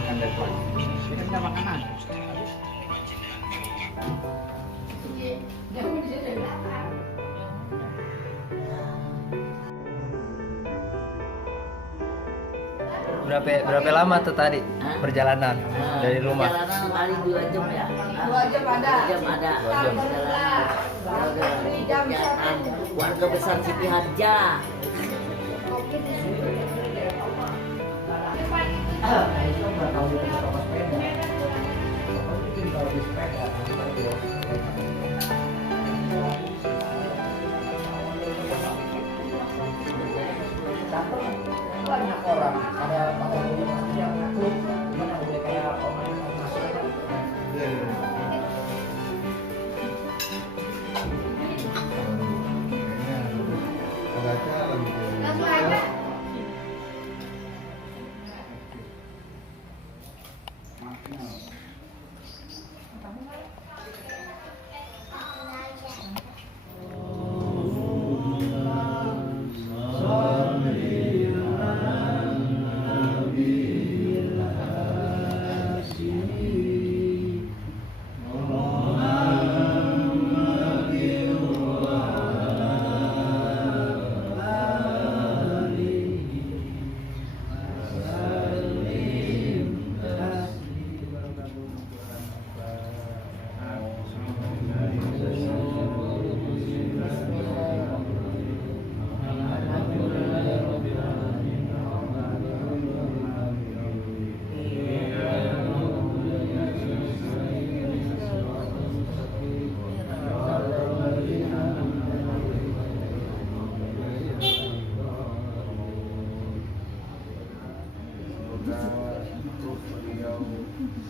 makan depan. Kita minta makanan. Berapa lama tuh tadi perjalanan dari rumah? Perjalanan kali 2 jam ya. 2 jam ada. 2 jam ada. 2 jam. Perjalanan warga besar Siti Hadjah. Banyak orang ada yang ngatur gimana boleh kayak orang masyarakat. Ada acara gitu.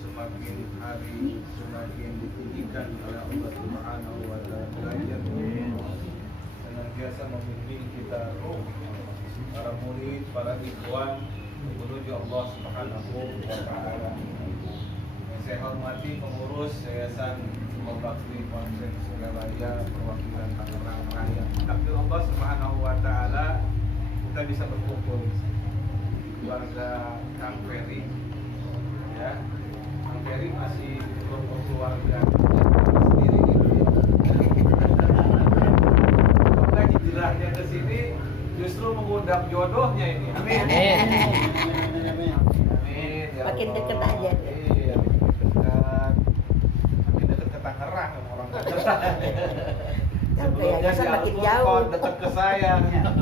Semakin hari semakin ditinggikan oleh Allah Subhanahu wa Ta'ala, senantiasa membimbing kita para murid, para ikhwan menuju Allah Subhanahu wa Ta'ala. Yang saya hormati pengurus Yayasan Bakti Konsen Suralaya perwakilan Tangerang Raya. Takdir Allah Subhanahu wa Ta'ala kita bisa berkumpul keluarga Kang Ferry, ya. Kang Ferry masih berkeluarga sendiri gitu ya. Semoga hijrahnya ke sini justru mengundang jodohnya ini. Amin. Amin. Ya Makin Allah. deket aja. Iya, makin dekat ke Tangerang orang Tangerang. Sebelumnya di makin Al-Furqon jauh. dekat ke saya.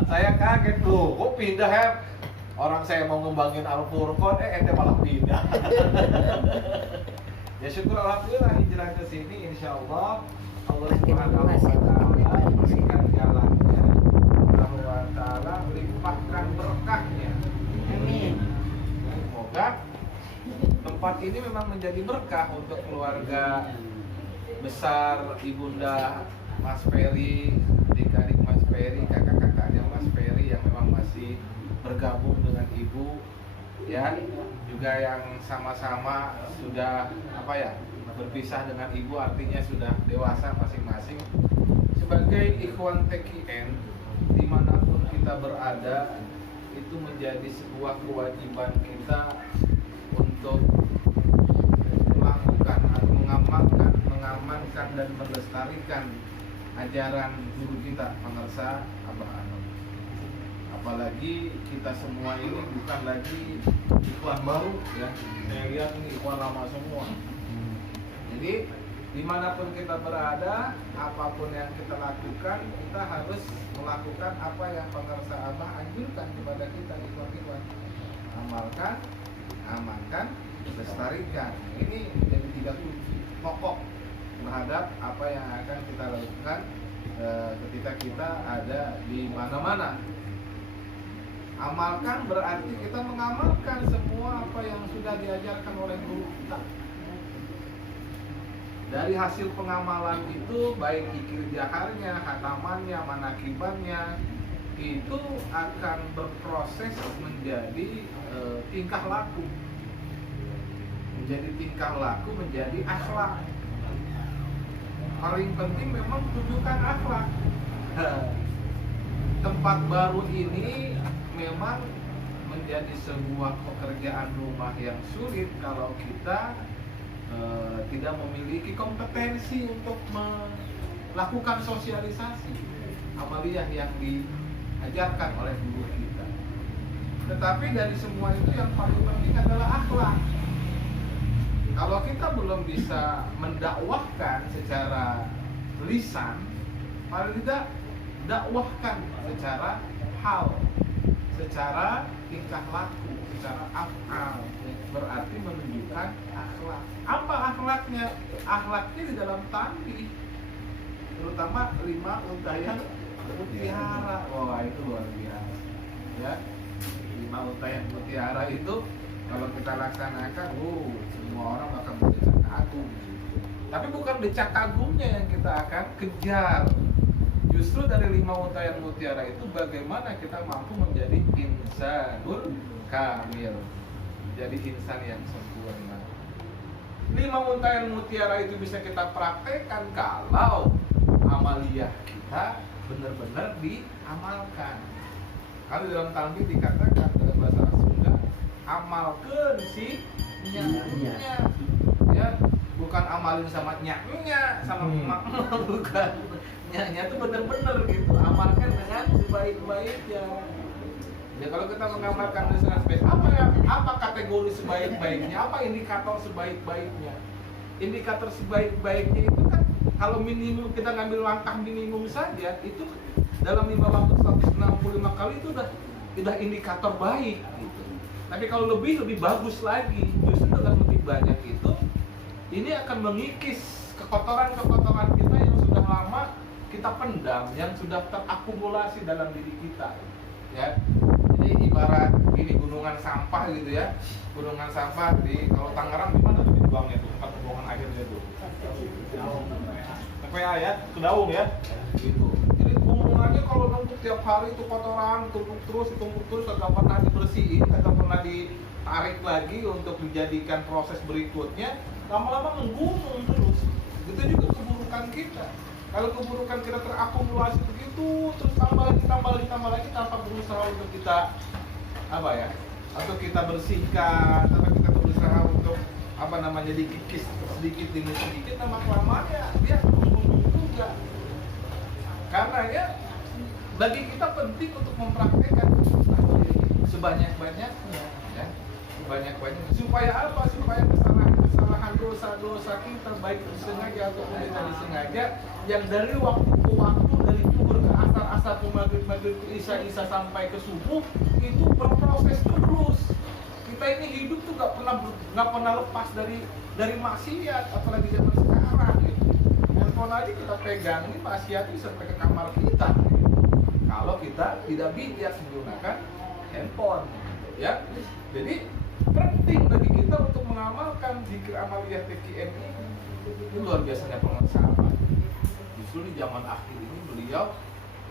Saya kaget tuh, kok pindah ya? Orang saya mau ngembangin Al-Furqon, ente malah pindah. Ya syukur alhamdulillah hijrah ke sini, insyaallah Allah Subhanahu wa Ta'ala berikan jalannya, Subhanahu wa Ta'ala limpahkan berkahnya. Amin. Semoga tempat ini memang menjadi berkah untuk keluarga besar Ibunda Mas Ferry, adik-adik Mas Ferry, kakak-kakaknya Mas Ferry yang memang masih bergabung dengan ibu, ya, juga yang sama-sama sudah berpisah dengan ibu, artinya sudah dewasa masing-masing. Sebagai ikhwan TKN dimanapun kita berada, itu menjadi sebuah kewajiban kita untuk melakukan atau mengamankan dan melestarikan ajaran guru kita Pangersa Abah Anom. Apalagi kita semua ini bukan lagi ikhwan baru, ya. Saya lihat ini ikhwan lama semua. Jadi dimanapun kita berada, apapun yang kita lakukan, kita harus melakukan apa yang Pangersa Abah anjurkan kepada kita, ikhwan-ikhwan. Amalkan, amankan, lestarikan. Ini jadi 3 kunci pokok terhadap apa yang akan kita lakukan ketika kita ada di mana-mana. Amalkan berarti kita mengamalkan semua apa yang sudah diajarkan oleh guru kita. Dari hasil pengamalan itu, baik zikir jaharnya, khatamannya, manakibannya, itu akan berproses menjadi tingkah laku. Menjadi tingkah laku, menjadi akhlak. Paling penting memang tunjukkan akhlak. Tempat baru ini memang menjadi sebuah pekerjaan rumah yang sulit kalau kita tidak memiliki kompetensi untuk melakukan sosialisasi amaliyah yang diajarkan oleh guru kita. Tetapi dari semua itu yang paling penting adalah akhlak. Kalau kita belum bisa mendakwahkan secara lisan, paling tidak dakwahkan secara hal, secara tingkah laku, secara af'al, berarti menunjukkan akhlak. Apa akhlaknya? Akhlaknya di dalam tanbih, terutama 5 untayan mutiara. Wah, itu luar biasa ya. 5 untayan mutiara itu kalau kita laksanakan, semua orang akan berdecak kagum. Tapi bukan decak kagumnya yang kita akan kejar. Justru dari 5 untayan mutiara itu bagaimana kita mampu menjadi insanul kamil, menjadi insan yang sempurna. 5 untayan mutiara itu bisa kita praktekkan kalau amaliyah kita benar-benar diamalkan. Kalau dalam talbih dikatakan dalam bahasa Sunda, amalkeun si nya. Ya, bukan amalin sama nya sama emak, bukan. Nya itu benar-benar gitu, amalkan dengan sebaik-baiknya. Ya, kalau kita mengamalkan dengan sebaik, apa kategori sebaik-baiknya, apa indikator sebaik-baiknya? Indikator sebaik-baiknya itu kan kalau minimum kita ngambil langkah minimum saja itu dalam 5 waktu 165 kali itu udah indikator baik gitu. Tapi kalau lebih bagus lagi, justru dengan lebih banyak itu ini akan mengikis kekotoran-kekotoran kita yang sudah lama kita pendam, yang sudah terakumulasi dalam diri kita, ya. Jadi ibarat ini gunungan sampah gitu ya, gunungan sampah di kalau Tangerang di mana tuh dibuangnya tuh, tempat pembuangan akhirnya tuh. TPA ya, ke Daung ya, gitu. Jadi gunungannya kalau numpuk tiap hari itu kotoran, tumpuk terus, kagak pernah dibersihin, kagak pernah ditarik lagi untuk dijadikan proses berikutnya, lama-lama menggunung terus. Itu juga keburukan kita. Kalau keburukan kita terakumulasi begitu, terus tambah lagi tanpa berusaha untuk kita untuk kita bersihkan, tanpa kita berusaha untuk dikikis sedikit demi sedikit, lama-lama ya dia menggunung juga. Karena ya bagi kita penting untuk mempraktekkan sebanyak-banyaknya, ya. Sebanyak-banyaknya. Supaya apa? Supaya kesalahan dosa-dosa kita baik disengaja atau tidak disengaja yang dari waktu ke waktu, dari zuhur ke asar ke maghrib ke isya sampai ke subuh itu berproses terus. Kita ini hidup tuh nggak pernah lepas dari maksiat, apalagi zaman sekarang gitu. Handphone aja kita pegang, ini maksiat bisa sampai ke kamar kita gitu. Kalau kita tidak bijak menggunakan handphone gitu, ya. Jadi penting bagi kita untuk mengamalkan zikir amaliyah TQM ini. Itu luar biasanya pengasapan. Justru di zaman akhir ini beliau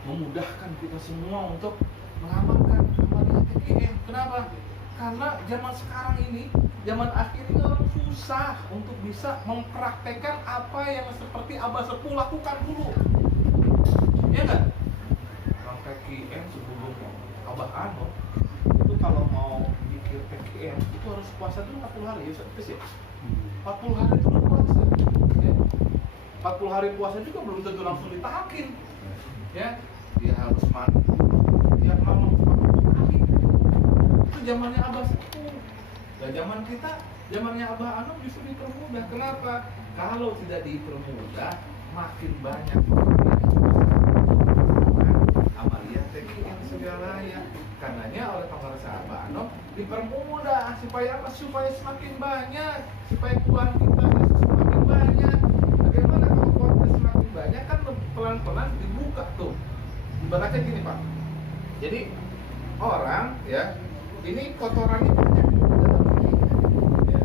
memudahkan kita semua untuk mengamalkan amaliyah TQM. Kenapa? Karena zaman sekarang ini, zaman akhir ini orang susah untuk bisa mempraktekkan apa yang seperti Abah Sepuh lakukan dulu. Iya nggak? Orang TQM sebelum Abah Ano itu kalau mau zikir TQM itu harus puasa dulu 40 hari ya, ya. 40 hari itu puasa. Ya. 40 hari puasa juga belum tentu langsung ditahakin. Ya, dia harus mandi. Tiap malam 40 kali. Itu zamannya Abah Sepuh. Dan zaman kita, zamannya Abah Ano justru dipermudah. Kenapa? Kalau tidak dipermudah, makin banyak orang yang amaliyah TQM segala ya. Karenanya oleh pengarsa Abah Ano dipermudah supaya apa? Supaya semakin banyak, supaya kuantitasnya semakin banyak. Bagaimana kalau kuantitas semakin banyak kan pelan-pelan dibuka tuh. Ibaratnya gini Pak. Jadi orang ya ini kotorannya banyak dalam dirinya. Ya.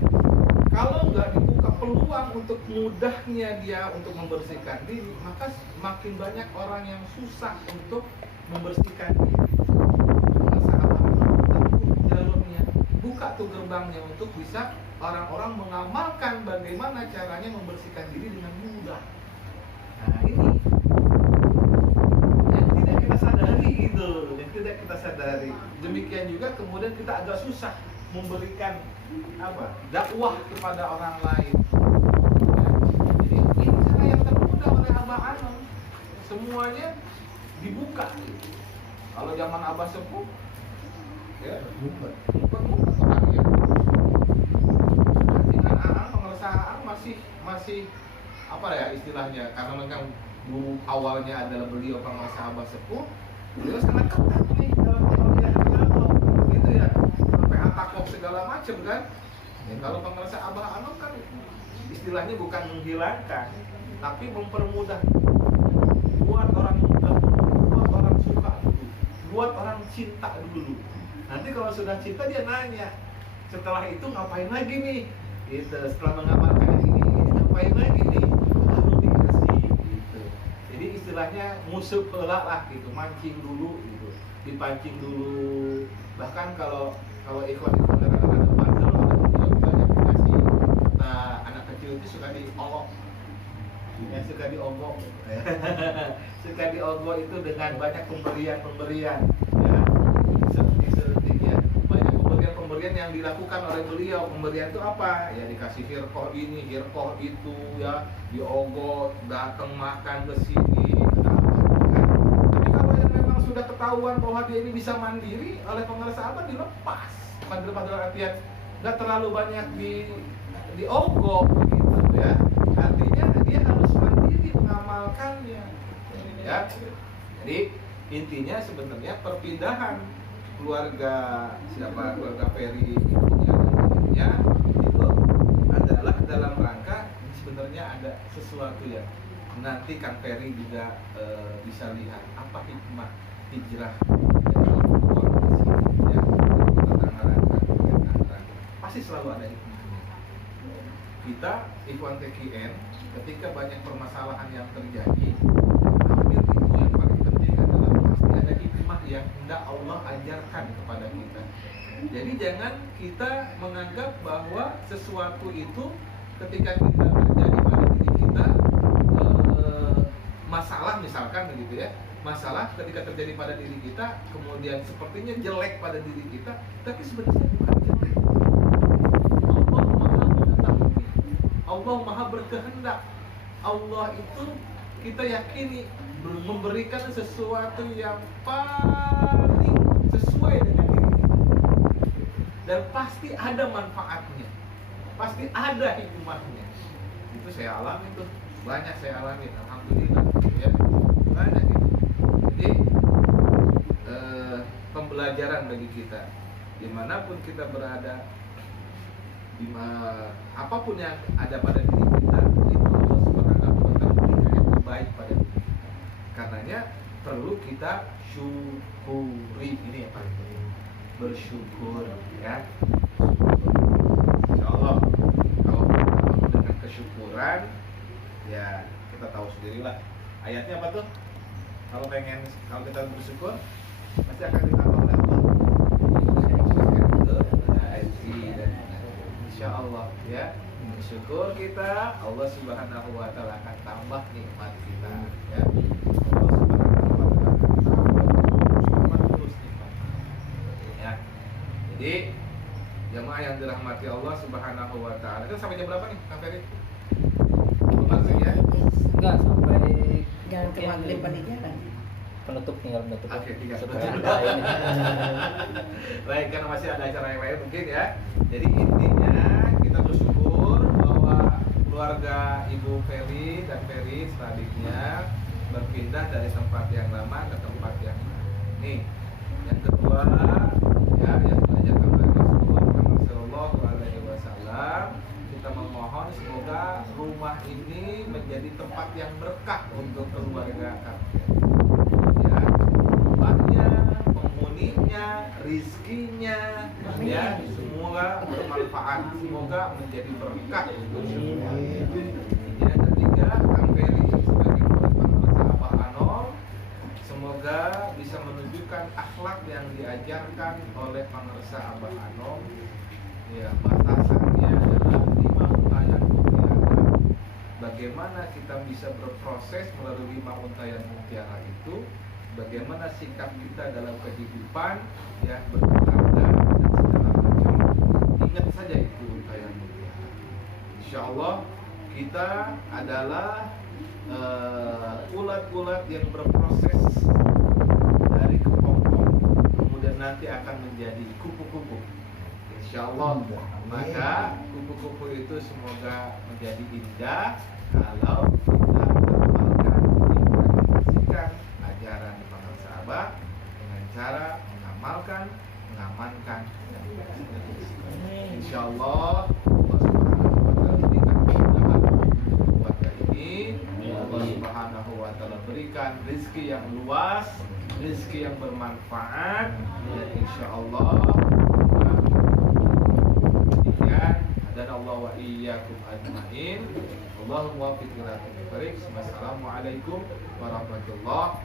Kalau nggak dibuka peluang untuk mudahnya dia untuk membersihkan diri, maka makin banyak orang yang susah untuk membersihkan diri. Buka tuh gerbangnya untuk bisa orang-orang mengamalkan bagaimana caranya membersihkan diri dengan mudah. Nah ini yang tidak kita sadari gitu, yang tidak kita sadari. Demikian juga kemudian kemudian kita agak susah memberikan dakwah kepada orang lain. Jadi ini cara yang termudah oleh Abah Anom. Semuanya dibuka. Kalau zaman Abah Sepuh, ya ngumpet orangnya. Dengan Aang, pengeresahan Aang masih istilahnya, karena memang dulu awalnya adalah beliau penguasa Abah Sepuh, beliau sangat ketat nih dalam pemilihan beliau, gitu ya, sampai atakok segala macam kan. Ya, kalau penguasa Abah Anom kan istilahnya bukan menghilangkan, tapi mempermudah, buat orang mudah, buat orang suka dulu, buat orang cinta dulu. Nanti kalau sudah cinta dia nanya, setelah itu ngapain lagi nih? Gitu. Setelah mengamalkan ini ngapain lagi nih? Baru dikasih gitu. Jadi istilahnya musuh pelak lah gitu, mancing dulu gitu, dipancing dulu. Bahkan kalau ikhwan kadang-kadang bandel, ada banyak dikasih. Nah, anak kecil itu suka diolok, yang suka diogok, suka diogok itu dengan banyak pemberian, ya, seperti ya, banyak pemberian yang dilakukan oleh beliau. Pemberian itu apa? Ya dikasih hirkoh ini, hirkoh itu, ya, diogok, datang makan ke sini. Tapi kalau yang memang sudah ketahuan bahwa dia ini bisa mandiri, oleh penguasa Abah dilepas. Pada artian nggak terlalu banyak diogok begitu ya. Artinya dia harus mandiri mengamalkannya, ya. Jadi intinya sebenarnya perpindahan keluarga Ferry ibunya itu adalah dalam rangka sebenarnya ada sesuatu yang nanti Kang Ferry juga bisa lihat apa hikmah hijrah dari ya, tentang rangka pasti selalu ada hikmahnya. Kita Ikhwan TKN ketika banyak permasalahan yang terjadi, hampir itu yang paling penting adalah pasti ada hikmah yang hendak Allah ajarkan kepada kita. Jadi jangan kita menganggap bahwa sesuatu itu ketika kita terjadi pada diri kita, masalah misalkan begitu ya, masalah ketika terjadi pada diri kita kemudian sepertinya jelek pada diri kita, tapi sebenarnya bukan jelek. Allah Maha mengetahui, Allah Maha berkehendak. Allah itu kita yakini memberikan sesuatu yang paling sesuai dengan diri kita, dan pasti ada manfaatnya, pasti ada hikmahnya. Itu saya alami tuh, banyak saya alami, alhamdulillah ya, banyak itu. Jadi pembelajaran bagi kita dimanapun kita berada, apapun yang ada pada diri kita, itu Allah Subhanahu wa Ta'ala berikan yang terbaik pada diri kita. Karenanya perlu kita syukuri, ini yang paling penting, bersyukur ya. Insyaallah kalau dengan kesyukuran ya kita tahu sendirilah ayatnya apa tuh, kalau kita bersyukur pasti akan ditambah oleh Allah. Insya Allah ya, bersyukur kita, Allah Subhanahu wa Ta'ala akan tambah nikmat kita ya. Allah Subhanahu wa Ta'ala terus nikmat ya. Jadi jemaah yang dirahmati Allah Subhanahu wa Ta'ala, itu sampai jam berapa nih Kang Ferry? Masih ya? Enggak, sampai Jangan ke maghrib panijaran. penutup, tinggal penutup. Oke, tinggal supaya penutup. ada ini. Baik, karena masih ada acara yang lain mungkin ya. Jadi intinya kita bersyukur bahwa keluarga Ibu Ferry dan Ferry selanjutnya berpindah dari tempat yang lama ke tempat yang baru. Nih, yang kedua ya, yang diajarkan oleh Rasulullah Sallallahu Alaihi Wasallam, kita memohon semoga rumah ini menjadi tempat yang berkah untuk keluarga kami. Ya, rumahnya, penghuninya, rizkinya, ya, semoga bermanfaat, semoga menjadi berkah untuk semuanya. Yang ketiga, Kang Ferry sebagai penguasa Abah Anom, semoga bisa menunjukkan akhlak yang diajarkan oleh penguasa Abah Anom. Ya, batasannya adalah 5 untayan mutiara. Bagaimana kita bisa berproses melalui 5 untayan mutiara itu? Bagaimana sikap kita dalam kehidupan, ya, bertetangga, ingat saja itu Untayan Mutiara. Insya Allah kita adalah ulat-ulat yang berproses dari kepompong, kemudian nanti akan menjadi kupu-kupu. Insya Allah. Maka kupu-kupu itu semoga menjadi indah kalau kita amalkan, implementasikan ajaran Imam Sahabat dengan cara mengamalkan, mengamankan, dan insya Allah Allah Subhanahu wa Ta'ala berikan kemudahan untuk keluarga ini. Allah Subhanahu wa Ta'ala berikan rezeki yang luas, rezeki yang bermanfaat, dan insya Allah dan Allah wa iyyakum ajmain. Allahumma waffiq ila tariq. Wassalamualaikum warahmatullahi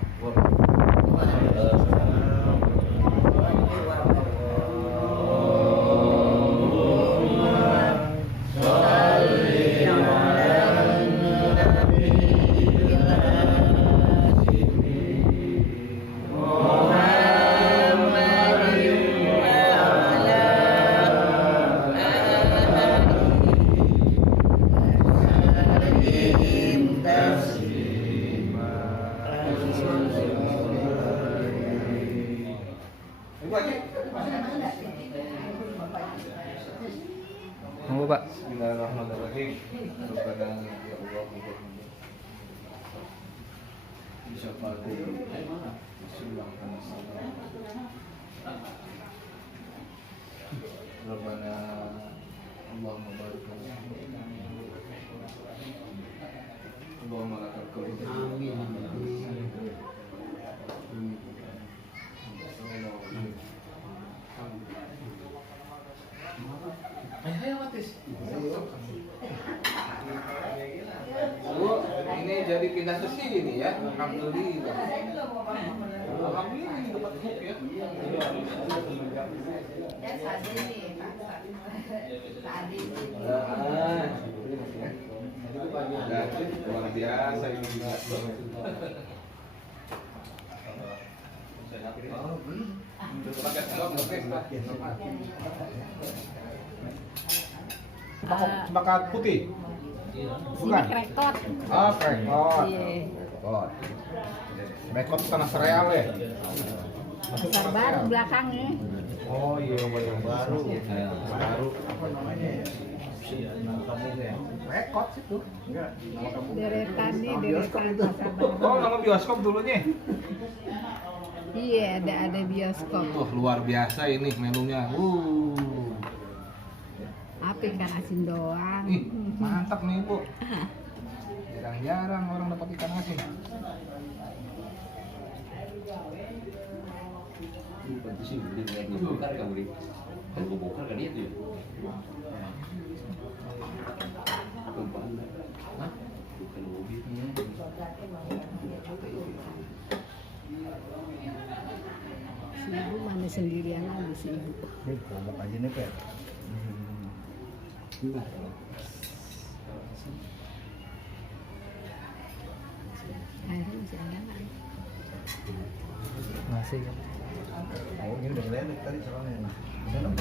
Mau Pak? Bismillahirrahmanirrahim. Rabbana ya Allah Rabbana Allahumma barik lana Allahumma lakal hamd. Ini jadi pindah ke sini ya. Alhamdulillah. Alhamdulillah ini dapat hook ya. Luar biasa ini juga. Sepakat putih. Bukan. Rekod. Oh, rekod. Iya. Rekod. Rekod tanah sereal ya. Pasar baru belakangnya. Oh iya, yang baru. Baru. Apa namanya ya? Rekod situ. Enggak. Deretan nih, deretan pasar baru. Oh, nama bioskop dulunya. Iya, ada bioskop. Tuh luar biasa ini menunya. Apa ikan asin doang. Ih, mantap nih, Bu. Jarang-jarang orang dapat ikan asin. Si ibu mana sendirian lagi si ibu. Nih, ngomong aja nih, Pak. Airnya masih ada kan? Masih. Oh, ini udah lelek tadi soalnya. Udah,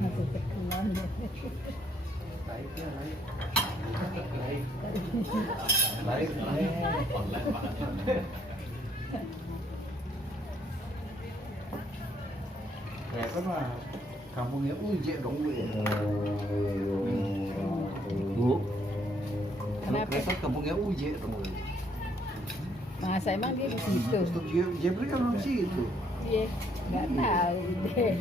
Masih terkenal deh. Baik. Repot mah kampungnya Uje dong Bu ya. Bu. Kenapa? Repot kampungnya Uje dong Bu. Masa emang dia di situ? Jepri kan di situ. Iya, nggak tahu deh.